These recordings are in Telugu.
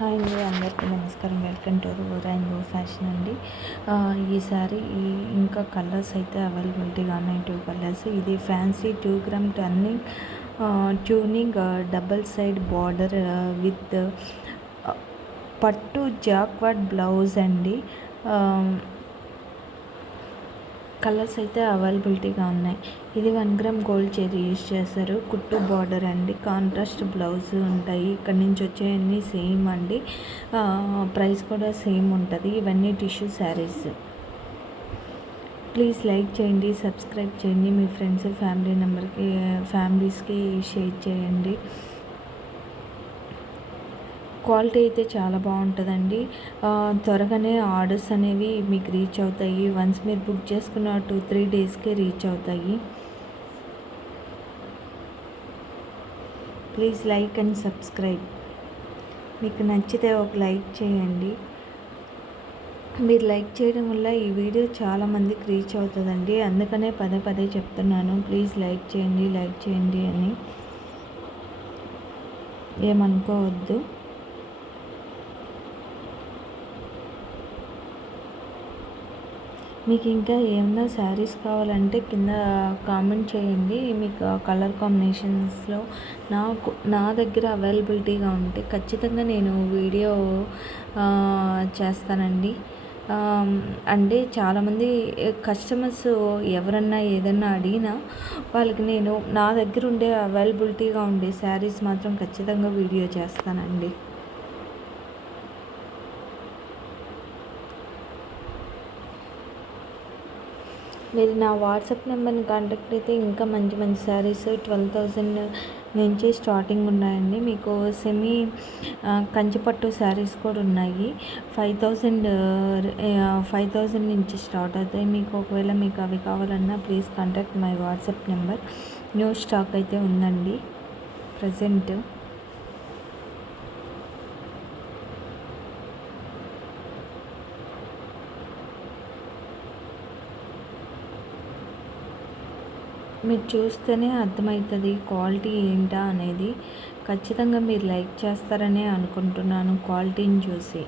హాయ్ అండి, అందరికీ నమస్కారం. వెల్కమ్ టు రెయిన్బో ఫ్యాషన్ అండి. ఈసారి ఇంకా కలర్స్ అయితే అవైలబిలిటీగా ఉన్నాయి. 2 కలర్స్. ఇది fancy 2 gram tuning double side border with పట్టు జాక్వార్డ్ బ్లౌజ్ అండి. కలర్స్ అయితే అవైలబిలిటీగా ఉన్నాయి. ఇది 1 గ్రామ్ గోల్డ్ చైరీ యూజ్ చేస్తారు. కుట్టు బార్డర్ అండి, కాంట్రాస్ట్ బ్లౌజ్ ఉంటాయి. ఇక్కడ నుంచి వచ్చేవన్నీ సేమ్ అండి. ప్రైస్ కూడా సేమ్ ఉంటుంది. ఇవన్నీ టిష్యూ శారీస్. ప్లీజ్ లైక్ చేయండి, సబ్స్క్రైబ్ చేయండి, మీ ఫ్రెండ్స్ ఫ్యామిలీస్కి షేర్ చేయండి. క్వాలిటీ అయితే చాలా బాగుంటుందండి. త్వరగానే ఆర్డర్స్ అనేవి మీకు రీచ్ అవుతాయి. వన్స్ మీరు బుక్ చేసుకున్న 2-3 డేస్కే రీచ్ అవుతాయి. Please like and subscribe. మీకు నచ్చితే ఒక లైక్ చేయండి. మీరు లైక్ చేయడం వల్ల ఈ వీడియో చాలామందికి రీచ్ అవుతుందండి. అందుకనే పదే చెప్తున్నాను, ప్లీజ్ లైక్ చేయండి అని. ఏమనుకోవద్దు. మీకు ఇంకా ఏమైనా శారీస్ కావాలంటే కింద కామెంట్ చేయండి. మీకు ఆ కలర్ కాంబినేషన్స్లో నా దగ్గర అవైలబిలిటీగా ఉంటే ఖచ్చితంగా నేను వీడియో చేస్తానండి. అంటే చాలామంది కస్టమర్స్ ఎవరన్నా ఏదన్నా అడిగినా వాళ్ళకి నేను నా దగ్గర ఉండే అవైలబిలిటీగా ఉండే శారీస్ మాత్రం ఖచ్చితంగా వీడియో చేస్తానండి. మీరు నా వాట్సాప్ నెంబర్ని కాంటాక్ట్ అయితే ఇంకా మంచి శారీస్ 12,000 నుంచి స్టార్టింగ్ ఉన్నాయండి. మీకు సెమీ కంచిపట్టు శారీస్ కూడా ఉన్నాయి. 5,000 నుంచి స్టార్ట్ అవుతాయి. మీకు ఒకవేళ మీకు అవి కావాలన్నా please contact my WhatsApp number. New stock అయితే ఉందండి ప్రజెంట్. మీరు చూస్తేనే అర్థమవుతుంది క్వాలిటీ ఏంటా అనేది. ఖచ్చితంగా మీరు లైక్ చేస్తారనే అనుకుంటున్నాను క్వాలిటీని చూసి.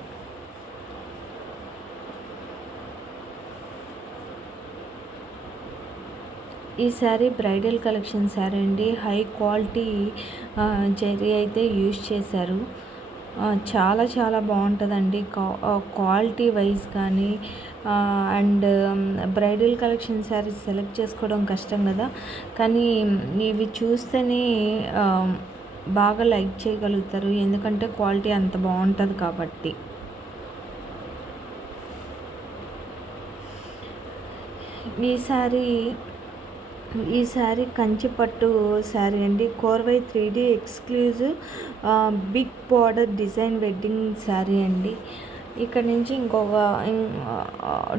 ఈ శారీ బ్రైడల్ కలెక్షన్ శారీ అండి. హై క్వాలిటీ జరీ అయితే యూజ్ చేశారు. చాలా బాగుంటుందండి. క్వాలిటీ వైజ్ కానీ and bridal collection saris select చేసుకోవడం కష్టం కదా, కానీ ఇవి చూస్తేనే బాగా లైక్ చేయగలుగుతారు. ఎందుకంటే క్వాలిటీ అంత బాగుంటుంది కాబట్టి. ఈ శారీ కంచిపట్టు శారీ అండి. Korvai 3D exclusive big border design wedding sari అండి. ఇక్కడ నుంచి ఇంకొక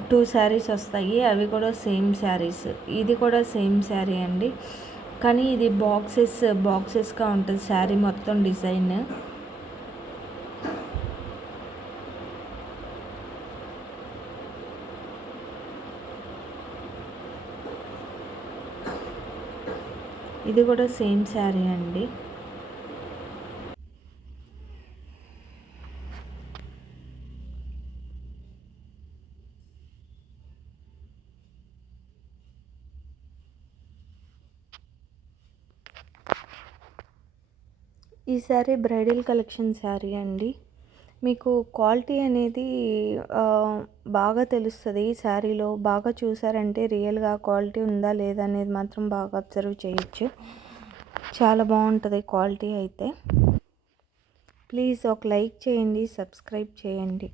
2 శారీస్ వస్తాయి. అవి కూడా సేమ్ శారీస్. ఇది కూడా సేమ్ శారీ అండి, కానీ ఇది బాక్సెస్గా ఉంటుంది శారీ మొత్తం డిజైన్. ఇది కూడా సేమ్ శారీ అండి. ఈ శారీ బ్రైడల్ కలెక్షన్ శారీ అండి. మీకు క్వాలిటీ అనేది బాగా తెలుస్తుంది. ఈ శారీలో బాగా చూసారంటే రియల్గా క్వాలిటీ ఉందా లేదా అనేది మాత్రం బాగా అబ్జర్వ్ చేయొచ్చు. చాలా బాగుంటుంది క్వాలిటీ అయితే. ప్లీజ్ ఒక లైక్ చేయండి, సబ్స్క్రైబ్ చేయండి.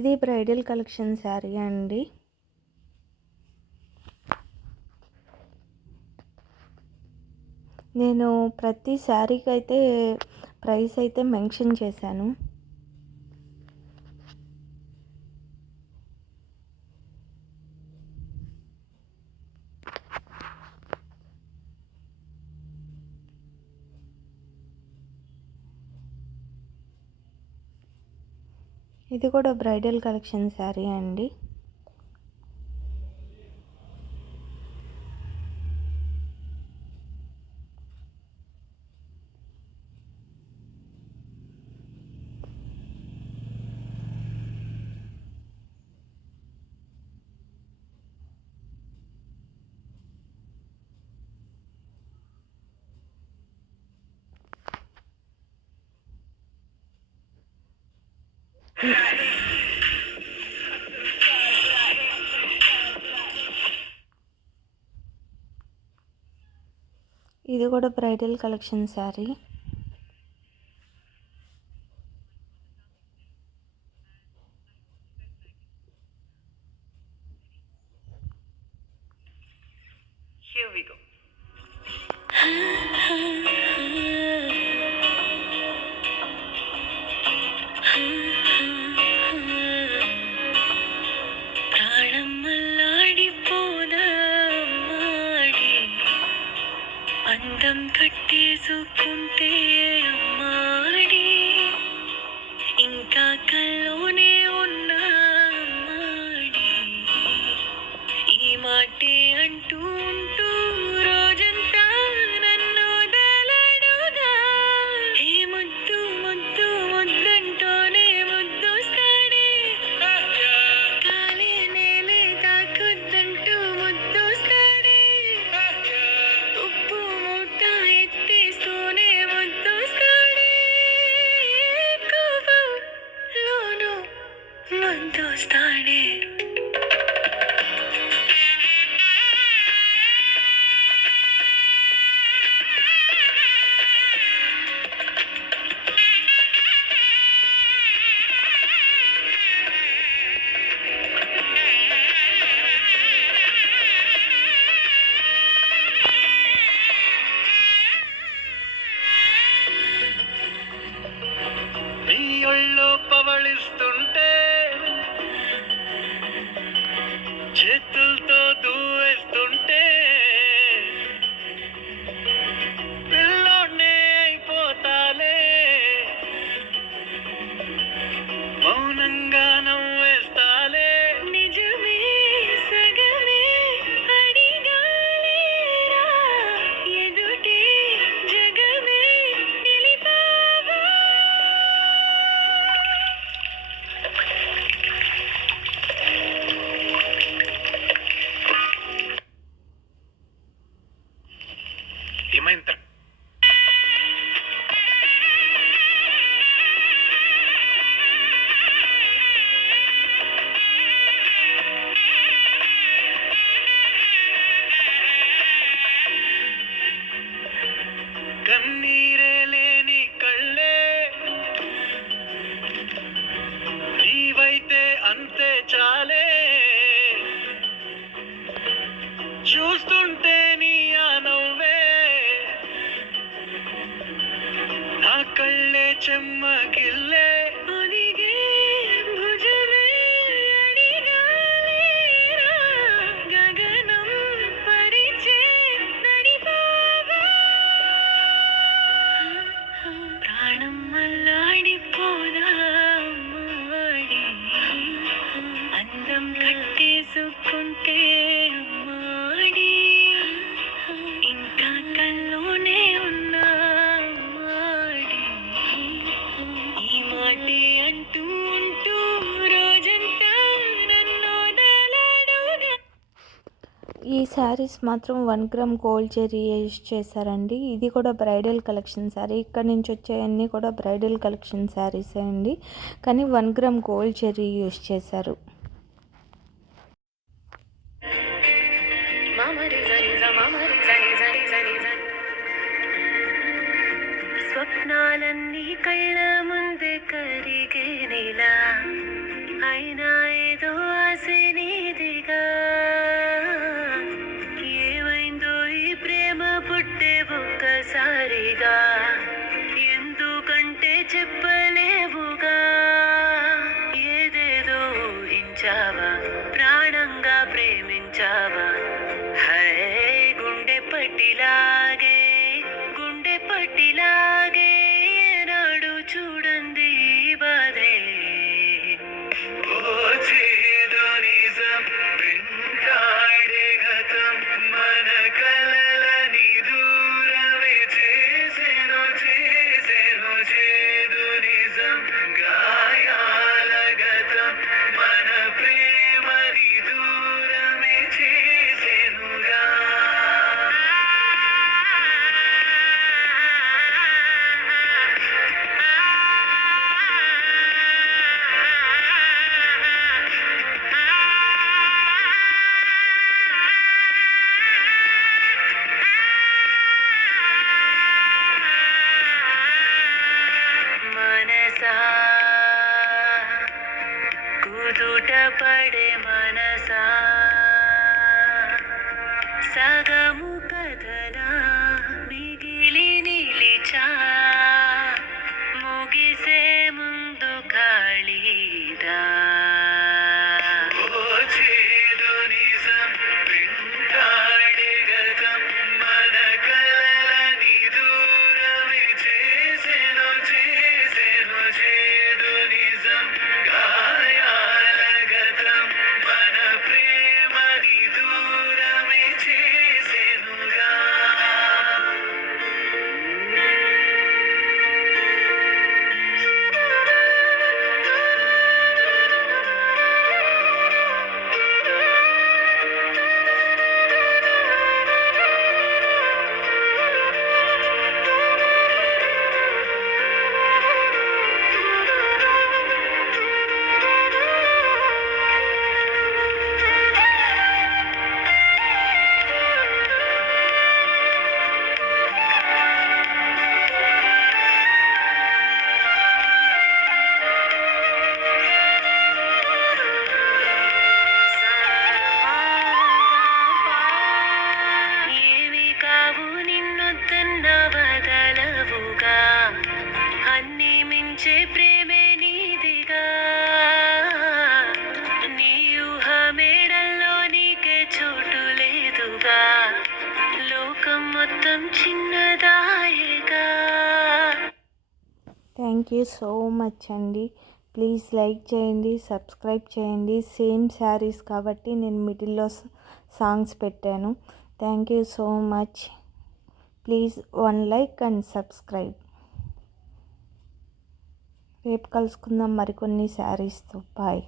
ఇది బ్రైడల్ కలెక్షన్ శారీ అండి. నేను ప్రతి శారీకి అయితే ప్రైస్ అయితే మెన్షన్ చేశాను. ఇది కూడా బ్రైడల్ కలెక్షన్ శారీ అండి. ఇది కూడా bridal collection sari. Here we go. ప్రాణం మల్లాడిపోదా అమ్మాడి, అందం కట్టేసుకుంటే అమ్మాడి, ఇంకా కల్లోనే ఉన్నా అమ్మాడి, ఈ మాటే అంటూ ఉంటూ రోజంతా నన్ను దలడుగా, ఏ ముద్దు ముద్దు ముద్దంటూనే ముద్దొస్తాడే, కాలే నేలే తాకొద్దంటూ ముద్దొస్తాడే, ఉప్పు మూట ఎత్తేస్తూనే ముద్దొస్తాడే, కోపంలోనూ ముద్దొస్తాడే. నీ ఒళ్ళో పవళిస్తుంటే చేతులతో దూవేస్తుంటే పిల్లోనే అయిపోతాలే, మౌనంగా నవ్వేస్తాలే, నిజమే సగమే అడిగాలేరా, ఎదుటే జగమే నిలిపావా. ఏమైంది? కన్నీరే లేని కళ్ళే నీవైతే అంతే చాలే, చూస్తుంటే నీ ఆ నవ్వే నా కళ్ళే చెమ్మగిల్లే, ఒదిగే భుజమే అడిగాలేరా, గగనం పరిచే నడిపావా. ప్రాణం మల్లాడిపోదా అమ్మాడి, అందం కట్టేసుకుంటే అమ్మాడి, ఇంకా కల్లోనే ఉన్నా అమ్మాడి, ఈ మాటే అంటూ ఉంటూ రోజంతా నన్ను దలడుగా. ఈ శారీస్ మాత్రం 1 గ్రామ్ గోల్డ్ జరీ యూజ్ చేశారండి. ఇది కూడా బ్రైడల్ కలెక్షన్ శారీ. ఇక్కడ నుంచి వచ్చేవన్నీ కూడా బ్రైడల్ కలెక్షన్ శారీసే అండి, కానీ 1 గ్రామ్ గోల్డ్ జరీ యూజ్ చేశారు. స్వప్నాలన్నీ కళ్ళ ముందే కరిగేనిలా, అయినా ఏదో ఆశ నీదిగా, ఏమైందో ఈ ప్రేమ పుట్టే ఒక్కసారిగా, ఎందుకంటే చెప్పలేవుగా, ఏదేదో ఊహించావా, ప్రాణంగా ప్రేమించావా, హై గుండె పట్టిలాగే గుండె పట్టిలాగే నాడు చూడండి ఈ బాధే, ఓ చేదో నిజం వెంటాడే గతం, మన కలలని దూరమే చేసెను చేసెను, చేదు నిజం గాయాల గతం, మన ప్రేమని దూరమే చేసెనుగా. థ్యాంక్ యూ సో మచ్ అండి. ప్లీజ్ లైక్ చేయండి, సబ్స్క్రైబ్ చేయండి. సేమ్ శారీస్ కాబట్టి నేను మిడిల్లో సాంగ్స్ పెట్టాను. Thank you so much. Please 1 like and subscribe. రేపు కలుసుకుందాం మరికొన్ని శారీస్తో. బాయ్.